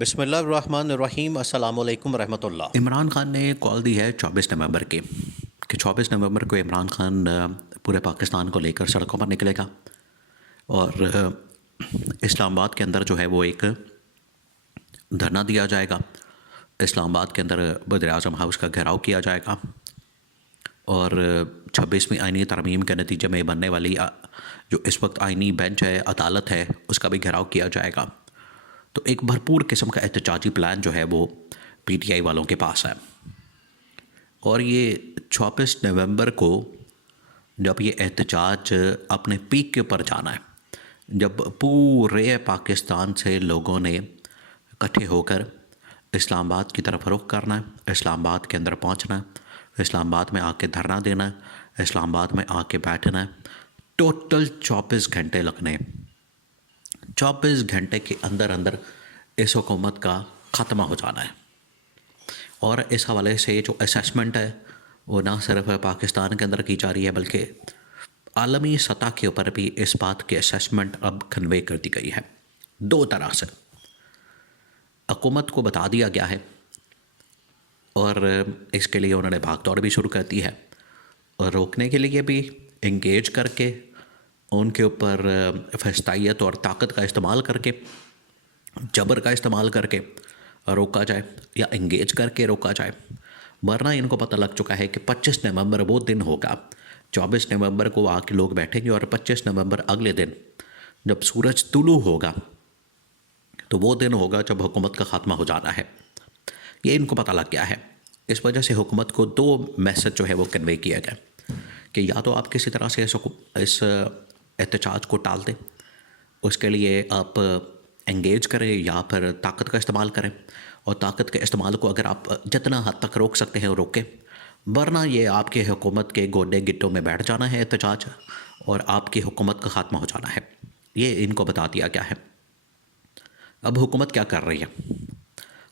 بسم اللہ الرحمن الرحیم، السلام علیکم ورحمۃ اللہ۔ عمران خان نے کال دی ہے 24 نومبر کی کہ 24 نومبر کو عمران خان پورے پاکستان کو لے کر سڑکوں پر نکلے گا اور اسلام آباد کے اندر جو ہے وہ ایک دھرنا دیا جائے گا۔ اسلام آباد کے اندر وزیر اعظم ہاؤس کا گھیراؤ کیا جائے گا اور 26ویں آئینی ترمیم کے نتیجے میں بننے والی جو اس وقت آئینی بینچ ہے، عدالت ہے، اس کا بھی گھیراؤ کیا جائے گا۔ تو ایک بھرپور قسم کا احتجاجی پلان جو ہے وہ پی ٹی آئی والوں کے پاس ہے، اور یہ 24 نومبر کو جب یہ احتجاج اپنے پیک کے اوپر جانا ہے، جب پورے پاکستان سے لوگوں نے اکٹھے ہو کر اسلام آباد کی طرف رخ کرنا ہے، اسلام آباد کے اندر پہنچنا ہے، اسلام آباد میں آ کے دھرنا دینا ہے، اسلام آباد میں آ کے بیٹھنا ہے، ٹوٹل 24 گھنٹے لگنے ہیں۔ 24 گھنٹے کے اندر اندر اس حکومت کا خاتمہ ہو جانا ہے، اور اس حوالے سے جو اسیسمنٹ ہے وہ نہ صرف پاکستان کے اندر کی جا رہی ہے بلکہ عالمی سطح کے اوپر بھی اس بات کی اسیسمنٹ اب کنوے کر دی گئی ہے۔ دو طرح سے حکومت کو بتا دیا گیا ہے، اور اس کے لیے انہوں نے بھاگ دوڑ بھی شروع کر دی ہے، اور روکنے کے لیے بھی انگیج کر کے ان کے اوپر فحشیت اور طاقت کا استعمال کر کے، جبر کا استعمال کر کے روکا جائے یا انگیج کر کے روکا جائے، ورنہ ان کو پتہ لگ چکا ہے کہ 25 نومبر وہ دن ہوگا، 24 نومبر کو آ کے لوگ بیٹھیں گے اور 25 نومبر اگلے دن جب سورج طلوع ہوگا تو وہ دن ہوگا جب حکومت کا خاتمہ ہو جانا ہے۔ یہ ان کو پتہ لگ گیا ہے، اس وجہ سے حکومت کو دو میسج جو ہے وہ کنوے کیا گیا کہ یا تو آپ کسی طرح سے اس احتجاج کو ٹال دیں، اس کے لیے آپ انگیج کریں یا پھر طاقت کا استعمال کریں، اور طاقت کے استعمال کو اگر آپ جتنا حد تک روک سکتے ہیں روکیں، ورنہ یہ آپ کے حکومت کے گوڈے گٹوں میں بیٹھ جانا ہے احتجاج، اور آپ کی حکومت کا خاتمہ ہو جانا ہے۔ یہ ان کو بتا دیا گیا ہے۔ اب حکومت کیا کر رہی ہے؟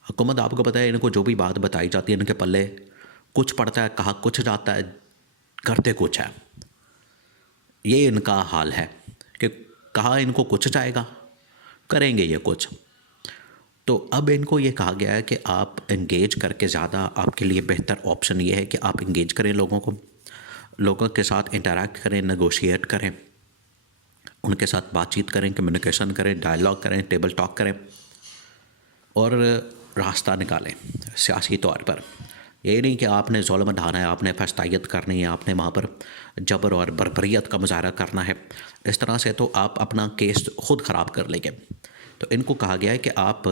حکومت آپ کو پتہ ہے، ان کو جو بھی بات بتائی جاتی ہے ان کے پلے کچھ پڑتا ہے، کہا کچھ جاتا ہے، کرتے کچھ ہے۔ یہ ان کا حال ہے کہ کہا ان کو کچھ جائے گا، کریں گے یہ کچھ۔ تو اب ان کو یہ کہا گیا ہے کہ آپ انگیج کر کے، زیادہ آپ کے لیے بہتر آپشن یہ ہے کہ آپ انگیج کریں، لوگوں کے ساتھ انٹریکٹ کریں، نیگوشیٹ کریں، ان کے ساتھ بات چیت کریں، کمیونیکیشن کریں، ڈائلاگ کریں، ٹیبل ٹاک کریں، اور راستہ نکالیں سیاسی طور پر۔ یہ نہیں کہ آپ نے ظلم ڈھانا ہے، آپ نے فحشیت کرنی ہے، آپ نے وہاں پر جبر اور بربریت کا مظاہرہ کرنا ہے، اس طرح سے تو آپ اپنا کیس خود خراب کر لیں گے۔ تو ان کو کہا گیا ہے کہ آپ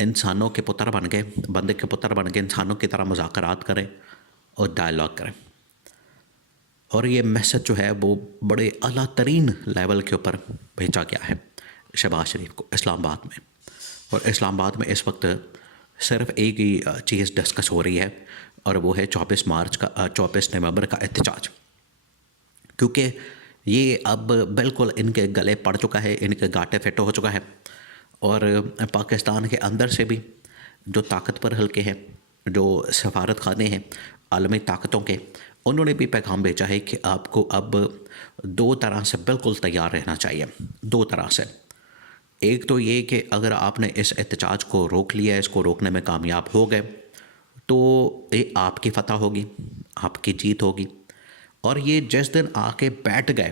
انسانوں کے پتر بن گئے، بندے کے پتر بن گئے، انسانوں کی طرح مذاکرات کریں اور ڈائلاگ کریں۔ اور یہ میسج جو ہے وہ بڑے اعلیٰ ترین لیول کے اوپر بھیجا گیا ہے شہباز شریف کو اسلام آباد میں، اور اسلام آباد میں اس وقت صرف ایک ہی چیز ڈسکس ہو رہی ہے، اور وہ ہے 24 نومبر کا احتجاج، کیونکہ یہ اب بالکل ان کے گلے پڑ چکا ہے، ان کے گاٹے فٹ ہو چکا ہے، اور پاکستان کے اندر سے بھی جو طاقتور حلقے ہیں، جو سفارت خانے ہیں عالمی طاقتوں کے، انہوں نے بھی پیغام بھیجا ہے کہ آپ کو اب دو طرح سے بالکل تیار رہنا چاہیے۔ دو طرح سے، ایک تو یہ کہ اگر آپ نے اس احتجاج کو روک لیا، اس کو روکنے میں کامیاب ہو گئے، تو یہ آپ کی فتح ہوگی، آپ کی جیت ہوگی، اور یہ جس دن آ کے بیٹھ گئے،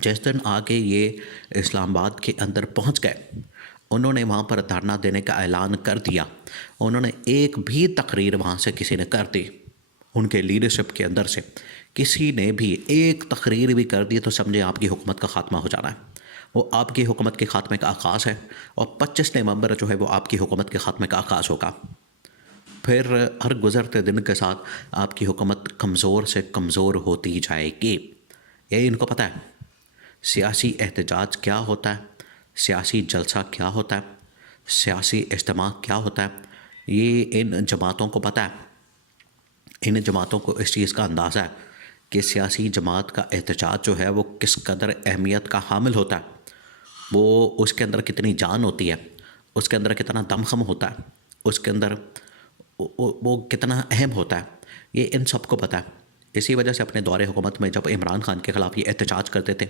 جس دن آ کے یہ اسلام آباد کے اندر پہنچ گئے، انہوں نے وہاں پر دھرنا دینے کا اعلان کر دیا، انہوں نے ایک بھی تقریر وہاں سے کسی نے کر دی، ان کے لیڈرشپ کے اندر سے کسی نے بھی ایک تقریر بھی کر دی، تو سمجھے آپ کی حکومت کا خاتمہ ہو جانا ہے۔ وہ آپ کی حکومت کے خاتمے کا آغاز ہے، اور 25 نومبر جو ہے وہ آپ کی حکومت کے خاتمے کا آغاز ہوگا۔ پھر ہر گزرتے دن کے ساتھ آپ کی حکومت کمزور سے کمزور ہوتی جائے گی۔ یہ ان کو پتہ ہے سیاسی احتجاج کیا ہوتا ہے، سیاسی جلسہ کیا ہوتا ہے، سیاسی اجتماع کیا ہوتا ہے، یہ ان جماعتوں کو پتہ ہے۔ ان جماعتوں کو اس چیز کا اندازہ ہے کہ سیاسی جماعت کا احتجاج جو ہے وہ کس قدر اہمیت کا حامل ہوتا ہے، وہ اس کے اندر کتنی جان ہوتی ہے، اس کے اندر کتنا دمخم ہوتا ہے، اس کے اندر وہ کتنا اہم ہوتا ہے، یہ ان سب کو پتہ ہے۔ اسی وجہ سے اپنے دور حکومت میں جب عمران خان کے خلاف یہ احتجاج کرتے تھے،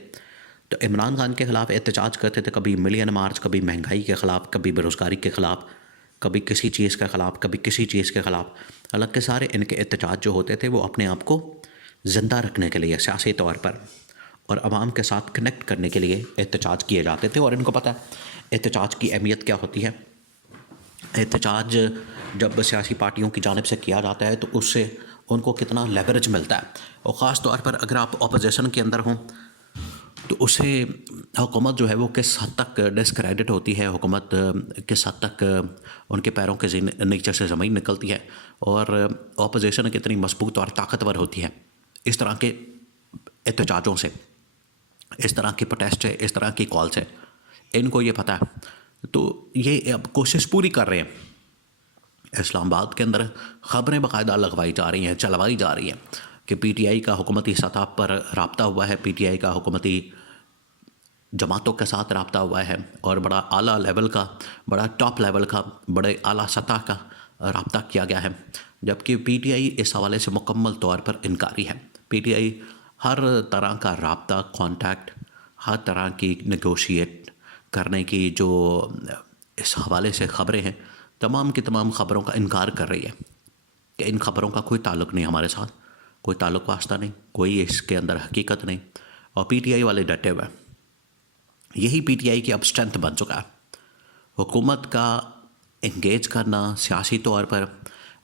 تو تو عمران خان کے خلاف احتجاج کرتے تھے، کبھی ملین مارچ، کبھی مہنگائی کے خلاف، کبھی بیروزگاری کے خلاف، کبھی کسی چیز کے خلاف، کبھی کسی چیز کے خلاف. حالانکہ سارے ان کے احتجاج جو ہوتے تھے وہ اپنے آپ کو زندہ رکھنے کے لیے سیاسی طور پر اور عوام کے ساتھ کنیکٹ کرنے کے لیے احتجاج کیے جاتے تھے. اور ان کو پتہ ہے احتجاج کی اہمیت کیا ہوتی ہے. احتجاج جب سیاسی پارٹیوں کی جانب سے کیا جاتا ہے تو اس سے ان کو کتنا لیوریج ملتا ہے، اور خاص طور پر اگر آپ اپوزیشن کے اندر ہوں تو اسے حکومت جو ہے وہ کس حد تک ڈسکریڈٹ ہوتی ہے، حکومت کس حد تک ان کے پیروں کے نیچے سے زمین نکلتی ہے، اور اپوزیشن کتنی مضبوط اور طاقتور ہوتی ہے اس طرح کے احتجاجوں سے، اس طرح کی پروٹیسٹ سے، اس طرح کی کال سے. ان کو یہ پتہ ہے. تو یہ اب کوشش پوری کر رہے ہیں. اسلام آباد کے اندر خبریں باقاعدہ لگوائی جا رہی ہیں، چلوائی جا رہی ہیں کہ پی ٹی آئی کا حکومتی سطح پر رابطہ ہوا ہے، پی ٹی آئی کا حکومتی جماعتوں کے ساتھ رابطہ ہوا ہے، اور بڑا اعلیٰ لیول کا، بڑا ٹاپ لیول کا، بڑے اعلیٰ سطح کا رابطہ کیا گیا ہے. جبکہ پی ٹی آئی اس حوالے سے مکمل طور پر انکاری ہے. پی ٹی آئی ہر طرح کا رابطہ، کانٹیکٹ، ہر طرح کی نیگوشیٹ کرنے کی جو اس حوالے سے خبریں ہیں، تمام کی تمام خبروں کا انکار کر رہی ہے کہ ان خبروں کا کوئی تعلق نہیں ہمارے ساتھ، کوئی تعلق واسطہ نہیں، کوئی اس کے اندر حقیقت نہیں. اور پی ٹی آئی والے ڈٹے ہوئے. یہی پی ٹی آئی کی اب اسٹرینتھ بن چکا ہے. حکومت کا انگیج کرنا سیاسی طور پر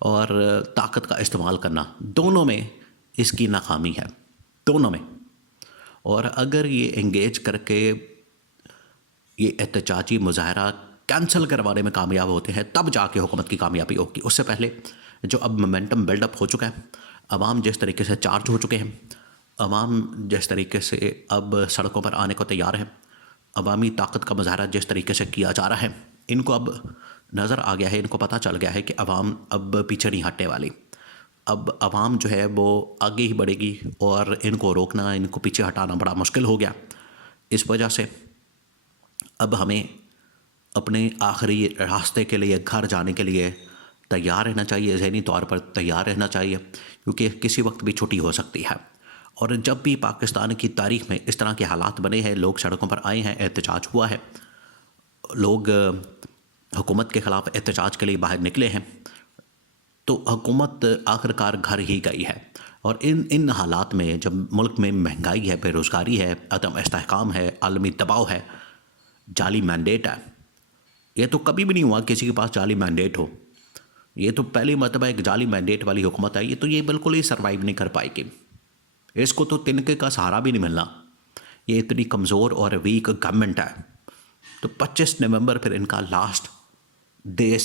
اور طاقت کا استعمال کرنا، دونوں میں اس کی ناکامی ہے، دونوں میں. اور اگر یہ انگیج کر کے یہ احتجاجی مظاہرہ کینسل کروانے میں کامیاب ہوتے ہیں تب جا کے حکومت کی کامیابی ہوگی. اس سے پہلے جو اب مومنٹم بلڈ اپ ہو چکا ہے، عوام جس طریقے سے چارج ہو چکے ہیں، عوام جس طریقے سے اب سڑکوں پر آنے کو تیار ہے، عوامی طاقت کا مظاہرہ جس طریقے سے کیا جا رہا ہے، ان کو اب نظر آ گیا ہے، ان کو پتہ چل گیا ہے کہ عوام اب پیچھے نہیں ہٹنے والی. اب عوام جو ہے وہ آگے ہی بڑھے گی، اور ان کو روکنا، ان کو پیچھے ہٹانا بڑا مشکل ہو گیا. اس وجہ سے اب ہمیں اپنے آخری راستے کے لیے، گھر جانے کے لیے تیار رہنا چاہیے، ذہنی طور پر تیار رہنا چاہیے، کیونکہ کسی وقت بھی چھٹی ہو سکتی ہے. اور جب بھی پاکستان کی تاریخ میں اس طرح کے حالات بنے ہیں، لوگ سڑکوں پر آئے ہیں، احتجاج ہوا ہے، لوگ حکومت کے خلاف احتجاج کے لیے باہر نکلے ہیں، تو حکومت آخرکار گھر ہی گئی ہے. اور ان حالات میں جب ملک میں مہنگائی ہے، بے روزگاری ہے، عدم استحکام ہے، عالمی دباؤ ہے، جعلی مینڈیٹ ہے. یہ تو کبھی بھی نہیں ہوا کسی کے پاس جعلی مینڈیٹ ہو. یہ تو پہلی مرتبہ ایک جعلی مینڈیٹ والی حکومت آئی ہے، تو یہ بالکل ہی سروائیو نہیں کر پائے گی. اس کو تو تنکے کا سہارا بھی نہیں ملنا. یہ اتنی کمزور اور ویک گورنمنٹ ہے. تو 25 نومبر پھر ان کا لاسٹ ڈے